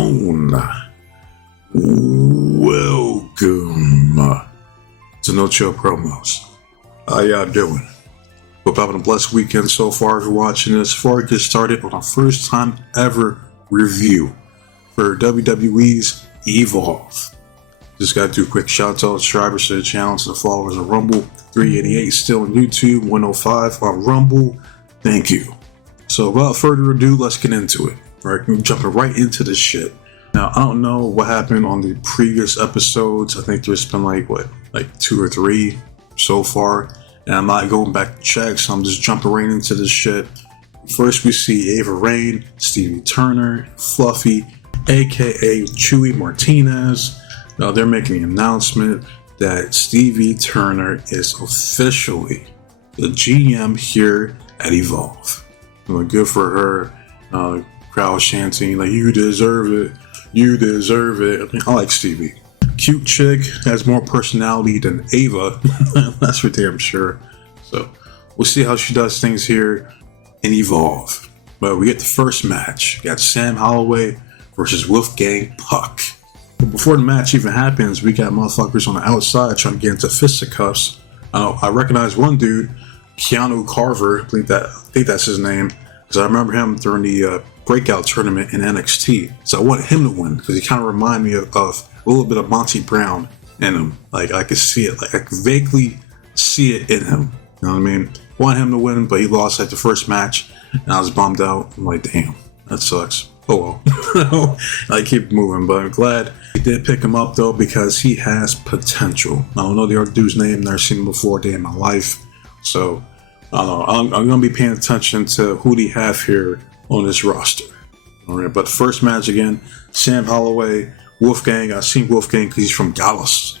on? Welcome to No Chill Promos. How y'all doing? Hope having a blessed weekend so far if you're watching this. Before I get started on our first time ever review for WWE's Evolve. Just got to do a quick shout out to subscribers to the channel, to the followers of Rumble. 388 still on YouTube, 105 on Rumble. Thank you. So without further ado, let's get into it. All right, we're jumping right into this shit. Now, I don't know what happened on the previous episodes. I think there's been like 2 or 3 so far. And I'm not going back to check, so I'm just jumping right into this shit. First, we see Ava Raine, Stevie Turner, Fluffy, aka Chewy Martinez. Now, they're making the announcement that Stevie Turner is officially the GM here at Evolve. Good for her. Crowd chanting, like, you deserve it. You deserve it. I mean, I like Stevie. Cute chick, has more personality than Ava. That's for damn sure. So, we'll see how she does things here in Evolve. But we get the first match. We got Sam Holloway versus Wolfgang Puck. But before the match even happens, we got motherfuckers on the outside trying to get into fisticuffs. I recognize one dude, Keanu Carver. I think that's his name. Because I remember him during the breakout tournament in NXT. So I wanted him to win because he kind of reminded me of a little bit of Monty Brown in him. Like, I could see it. Like, I could vaguely see it in him. You know what I mean? Wanted him to win, but he lost at the first match. And I was bummed out. I'm like, damn, that sucks. Oh well. I keep moving, but I'm glad he did pick him up, though, because he has potential. I don't know the other dude's name. Never seen him before a day in my life. So, I don't know. I'm going to be paying attention to who they have here on this roster. All right, but the first match again, Sam Holloway, Wolfgang. I've seen Wolfgang because he's from Dallas.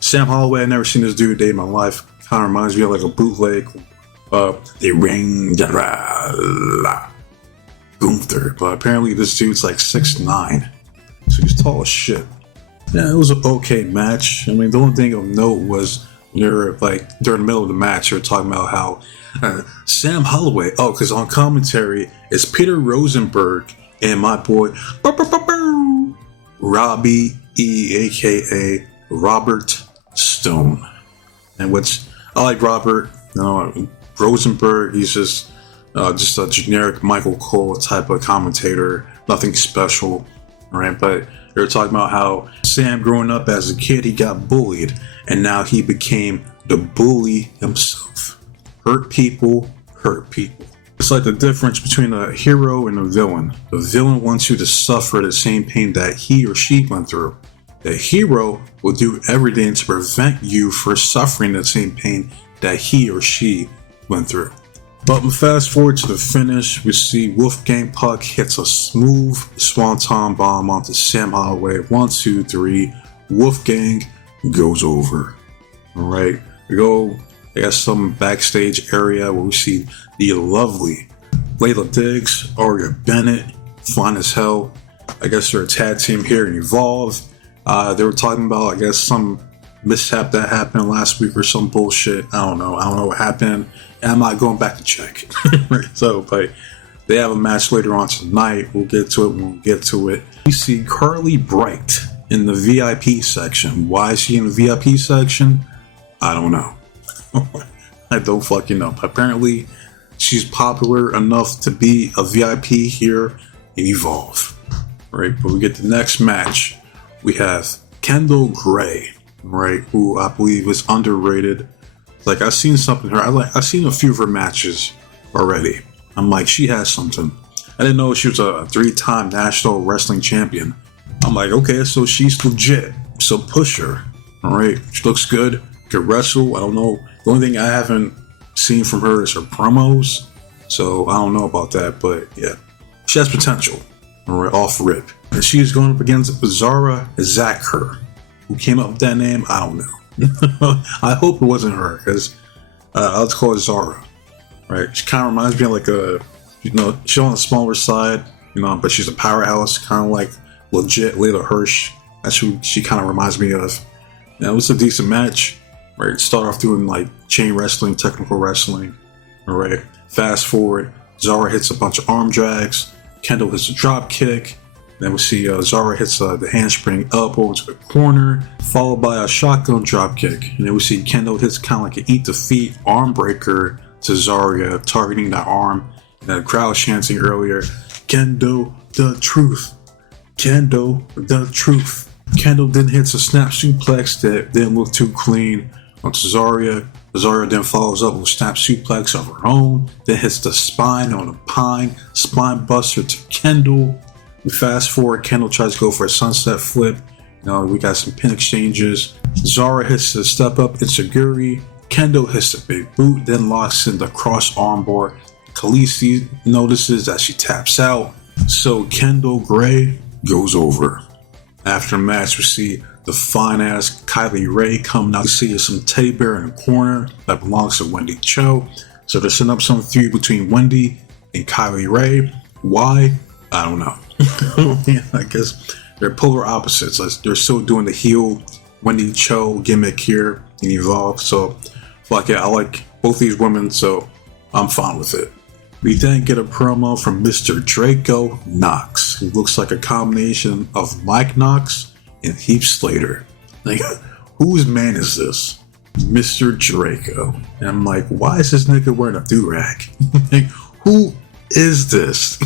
Sam Holloway, I've never seen this dude a day in my life. Kind of reminds me of like a bootleg. They ring Gunther, but apparently this dude's like 6'9", so he's tall as shit. Yeah, it was an okay match. I mean, the only thing of note was during the middle of the match, they were talking about how Sam Holloway. Oh, because on commentary, it's Peter Rosenberg and my boy Robbie E, aka Robert Stone. And I like Robert. Rosenberg, he's just a generic Michael Cole type of commentator. Nothing special, right? But they were talking about how Sam, growing up as a kid, he got bullied, and now he became the bully himself. Hurt people, hurt people. It's like the difference between a hero and a villain. The villain wants you to suffer the same pain that he or she went through. The hero will do everything to prevent you from suffering the same pain that he or she went through. But fast forward to the finish, we see Wolfgang Puck hits a smooth swanton bomb onto Sam Holloway. 1, 2, 3. Wolfgang goes over. Alright, I got some backstage area where we see the lovely Layla Diggs, Aria Bennett, fine as hell. I guess they're a tag team here in Evolve. They were talking about, I guess, some mishap that happened last week or some bullshit. I don't know what happened. And I'm not going back to check. So, but they have a match later on tonight. We'll get to it when we get to it. We see Carly Bright in the VIP section. Why is she in the VIP section? I don't know. I don't fucking know. Apparently, she's popular enough to be a VIP here in Evolve. Right, but we get the next match. We have Kendall Gray, right, who I believe is underrated. Like, I've seen something her. I've seen a few of her matches already. I'm like, she has something. I didn't know she was a 3-time national wrestling champion. I'm like, okay, so she's legit. So push her. All right, she looks good. Can wrestle. I don't know. The only thing I haven't seen from her is her promos. So I don't know about that, but yeah, she has potential. All right, off rip. And she's going up against Zara Zakher. Who came up with that name? I don't know. I hope it wasn't her, because I'll just call it Zara. Right? She kind of reminds me of like she's on the smaller side, but she's a powerhouse, kind of like legit Layla Hirsch. That's who she kind of reminds me of. It was a decent match. Right? Start off doing like chain wrestling, technical wrestling. All right. Fast forward, Zara hits a bunch of arm drags. Kendall hits a drop kick. Then we see Zara hits the handspring elbow into the corner, followed by a shotgun dropkick. And then we see Kendo hits kind of like an eat the feet arm breaker to Zarya, targeting that arm. And the crowd chanting earlier, Kendo, the truth. Kendo, the truth. Kendo then hits a snap suplex that didn't look too clean onto Zarya. Zarya then follows up with a snap suplex of her own, then hits the spine on a pine, spine buster to Kendo. We fast forward, Kendo tries to go for a sunset flip. We got some pin exchanges. Zarya hits the step up enziguri. Kendo hits a big boot, then locks in the cross armbar. Khaleesi notices that she taps out, so Kendo Gray goes over. After the match, we see the fine-ass Kylie Ray coming out to see some teddy bear in the corner that belongs to Wendy Cho. So they're setting up some feud between Wendy and Kylie Ray. Why? I don't know. I guess they're polar opposites. They're still doing the heel Wendy Cho gimmick here in Evolve. So, fuck yeah, I like both these women, so I'm fine with it. We then get a promo from Mr. Draco Knox, who looks like a combination of Mike Knox and Heath Slater. Like, whose man is this? Mr. Draco. And I'm like, why is this nigga wearing a do-rag? Like, who is this?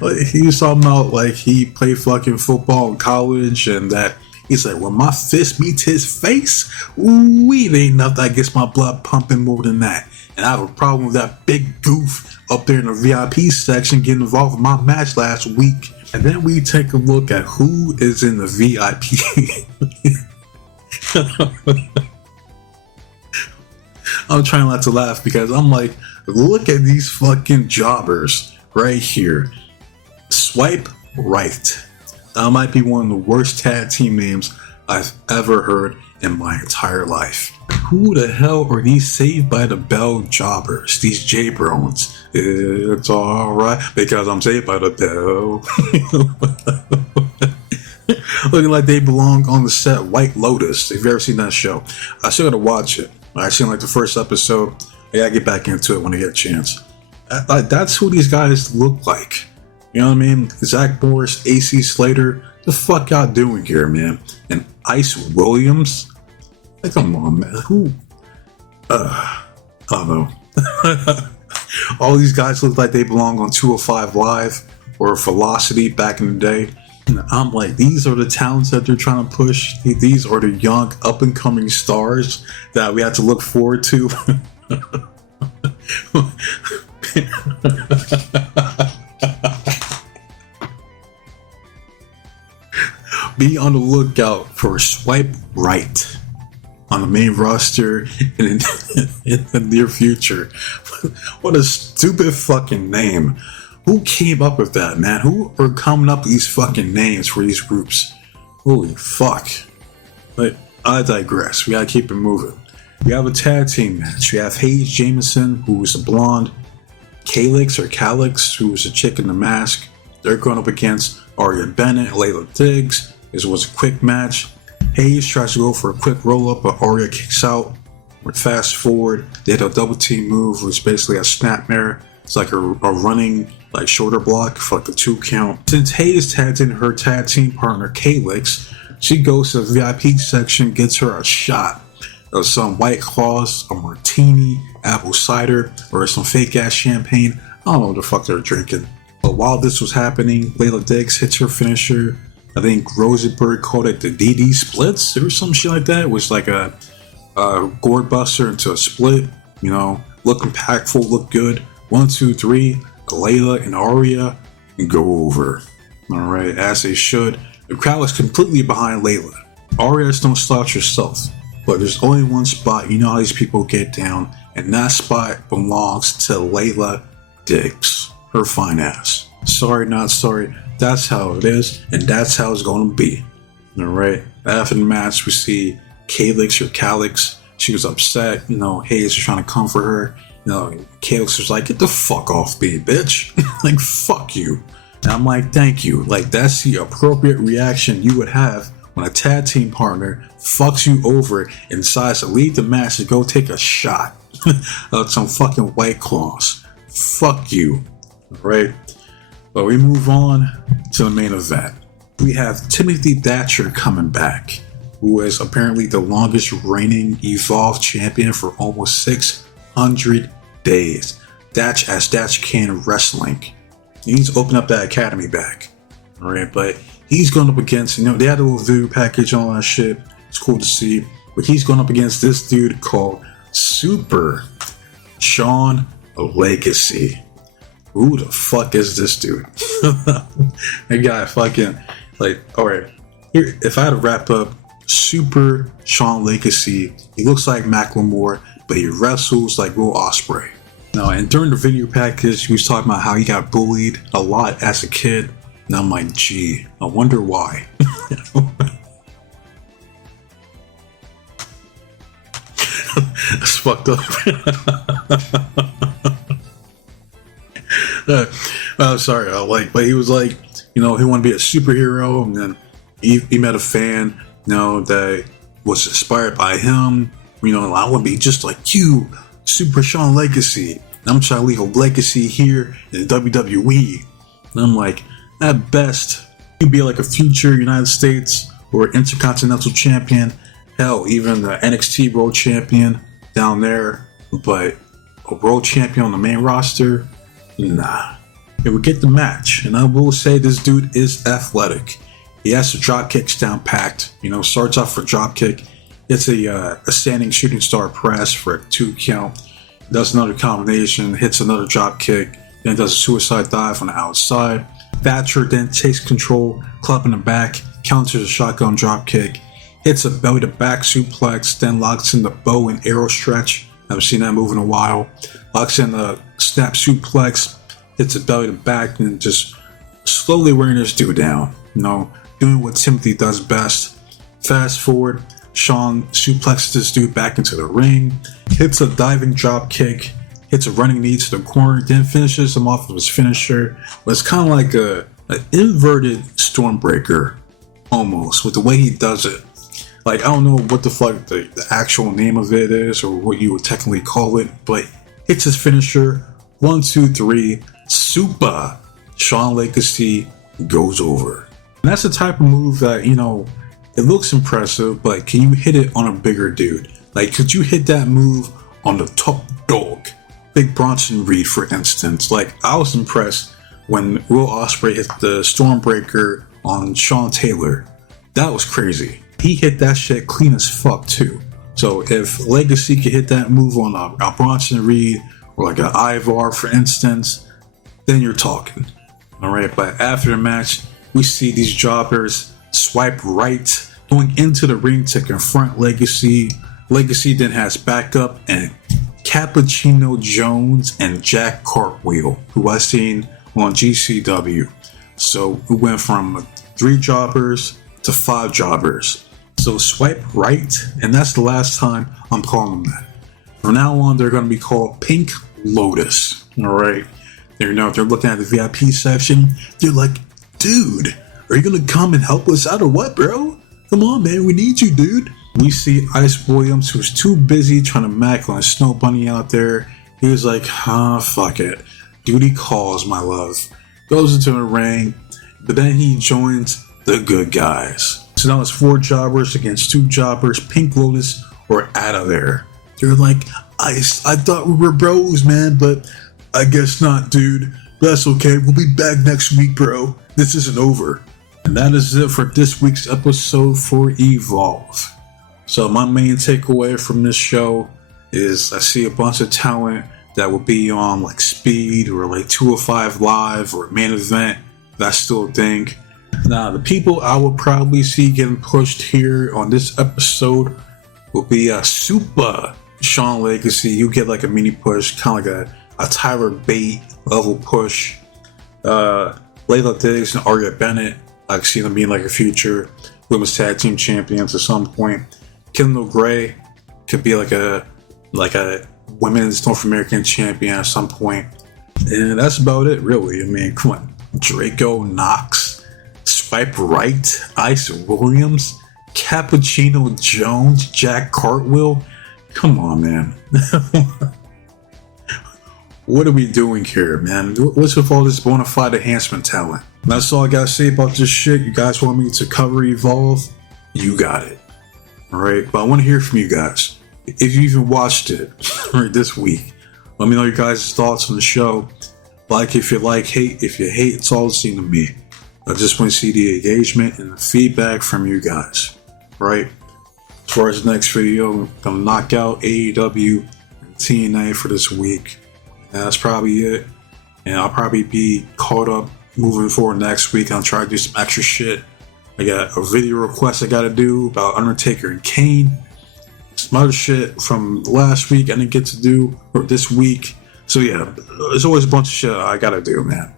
Like, he was talking about like he played fucking football in college and that he's like, when my fist meets his face, ooh, it ain't nothing that gets my blood pumping more than that. And I have a problem with that big goof up there in the VIP section getting involved in my match last week. And then we take a look at who is in the VIP. I'm trying not to laugh because I'm like, look at these fucking jobbers right here. Swipe right. That might be one of the worst tag team names I've ever heard in my entire life. Who the hell are these Saved by the Bell jobbers? These J-Brones. It's alright because I'm saved by the bell. Looking like they belong on the set White Lotus. If you've ever seen that show, I still gotta watch it. I seen like the first episode. I gotta get back into it when I get a chance. That's who these guys look like. You know what I mean? Zach Morris, AC Slater. The fuck y'all doing here, man? And Ice Williams? Like, come on, man. Who? I don't know. All these guys look like they belong on 205 Live or Velocity back in the day. And I'm like, these are the talents that they're trying to push. These are the young, up-and-coming stars that we have to look forward to. Be on the lookout for Swipe Right on the main roster in the near future. What a stupid fucking name. Who came up with that, man? Who are coming up with these fucking names for these groups? Holy fuck. But I digress. We gotta keep it moving. We have a tag team match. We have Paige Jamison, who is a blonde, Calix, who is a chick in the mask. They're going up against Aria Bennett and Layla Diggs. This was a quick match. Hayes tries to go for a quick roll-up, but Aria kicks out. We're fast forward. They had a double team move, which is basically a snapmare. It's like a running, like shoulder block for like a 2 count. Since Hayes tagged in her tag team partner Calix, she goes to the VIP section, gets her a shot of some White Claws, a martini, apple cider, or some fake ass champagne. I don't know what the fuck they're drinking. But while this was happening, Layla Diggs hits her finisher. I think Rosenberg called it the DD splits or some shit like that. It was like a gourd buster into a split. You know, look impactful, look good. 1, 2, 3. Layla and Aria go over. All right, as they should. The crowd was completely behind Layla. Aria, don't slouch yourself. But there's only one spot. You know how these people get down, and that spot belongs to Layla Diggs. Her fine ass. Sorry, not sorry. That's how it is, and that's how it's going to be. Alright. After the match, we see Calix. She was upset. You know, Hayes was trying to comfort her. You know, Calix was like, get the fuck off me, bitch. Like, fuck you. And I'm like, thank you. Like, that's the appropriate reaction you would have when a tag team partner fucks you over and decides to leave the match to go take a shot of some fucking White Claws. Fuck you. Right? But we move on to the main event. We have Timothy Thatcher coming back, who is apparently the longest reigning Evolve champion for almost 600 days. Thatch as Thatch Can Wrestling. He's opened up that academy back. Alright, but he's going up against, they had a little video package on that shit. It's cool to see. But he's going up against this dude called Super Sean Legacy. Who the fuck is this dude? That guy fucking, alright. Here, if I had to wrap up Super Sean Legacy, he looks like Macklemore, but he wrestles like Will Ospreay. Now, and during the video package, he was talking about how he got bullied a lot as a kid. And I'm like, gee, I wonder why. That's fucked up. Sorry, but he was like, he wanted to be a superhero, and then he met a fan, that was inspired by him. I want to be just like you, Super Sean Legacy. And I'm trying to leave a legacy here in the WWE. And I'm like, at best, you'd be like a future United States or Intercontinental Champion. Hell, even the NXT World Champion down there. But a World Champion on the main roster? Nah. It would get the match. And I will say this dude is athletic. He has the drop kicks down packed. Starts off for drop kick. It's a standing shooting star press for a 2 count. Does another combination, hits another drop kick, then does a suicide dive on the outside. Thatcher then takes control, club in the back, counters a shotgun drop kick, hits a belly to back suplex, then locks in the bow and arrow stretch. I haven't seen that move in a while. Locks in the snap suplex, hits a belly to back, and just slowly wearing this dude down. Doing what Timothy does best. Fast forward, Sean suplexes this dude back into the ring, hits a diving drop kick, hits a running knee to the corner, then finishes him off with his finisher. But it's kind of like an inverted Stormbreaker, almost, with the way he does it. I don't know what the fuck the actual name of it is, or what you would technically call it, but hits his finisher, 1, 2, 3, Super Sean Legacy goes over. And that's the type of move that, it looks impressive, but can you hit it on a bigger dude? Could you hit that move on the top dog? Big Bronson Reed, for instance. I was impressed when Will Ospreay hit the Stormbreaker on Sean Taylor. That was crazy. He hit that shit clean as fuck, too. So if Legacy could hit that move on a Bronson Reed, or an Ivar, for instance, then you're talking. Alright, but after the match, we see these jobbers swipe right, going into the ring to confront Legacy. Legacy then has backup and Cappuccino Jones and Jack Cartwheel, who I've seen on GCW. So we went from 3 jobbers to 5 jobbers. So swipe right, and that's the last time I'm calling them that. From now on, they're going to be called Pink Lotus. Alright? They're looking at the VIP section. They're like, dude, are you gonna come and help us out or what, bro? Come on, man, we need you, dude. We see Ice Williams, who's too busy trying to mac on a Snow Bunny out there. He was like, fuck it. Duty calls, my love. Goes into the ring, but then he joins the good guys. So now it's 4 jobbers against 2 jobbers. Pink Lotus are out of there. They're like, Ice, I thought we were bros, man, but I guess not, dude. That's okay. We'll be back next week, bro. This isn't over. And that is it for this week's episode for Evolve. So my main takeaway from this show is I see a bunch of talent that will be on Speed or 205 Live or Main Event. That's still a thing. Now, the people I will probably see getting pushed here on this episode will be Super Sean Legacy. You get a mini push, kind of a Tyler Bate level push. Layla Diggs and Aria Bennett, I can see them being a future women's tag team champions at some point. Kendall Gray could be a women's North American champion at some point. And that's about it, really. Come on. Draco, Knox, Swipe Right, Ice Williams, Cappuccino Jones, Jack Cartwheel. Come on, man. What are we doing here, man? What's with all this bona fide enhancement talent? That's all I gotta say about this shit. You guys want me to cover Evolve? You got it. Alright, but I want to hear from you guys. If you even watched it right this week, let me know your guys' thoughts on the show. Like if you like, hate if you hate, it's all the same to me. I just want to see the engagement and the feedback from you guys. Right? As far as the next video, I'm gonna knock out AEW and TNA for this week. And that's probably it. And I'll probably be caught up moving forward next week. I'll try to do some extra shit. I got a video request I gotta do about Undertaker and Kane. Some other shit from last week I didn't get to do, or this week. So yeah, there's always a bunch of shit I gotta do, man.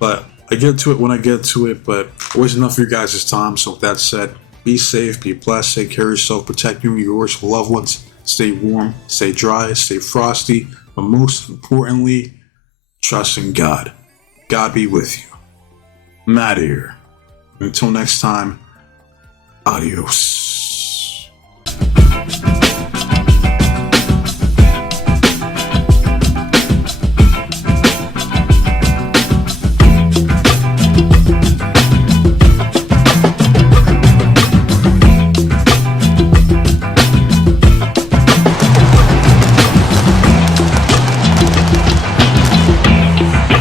But I get to it when I get to it, but always enough for your guys' time. So with that said, be safe, be blessed, take care of yourself, protect you and yours, loved ones, stay warm, stay dry, stay frosty, but most importantly, trust in God. God be with you. I'm out of here. Until next time, adios.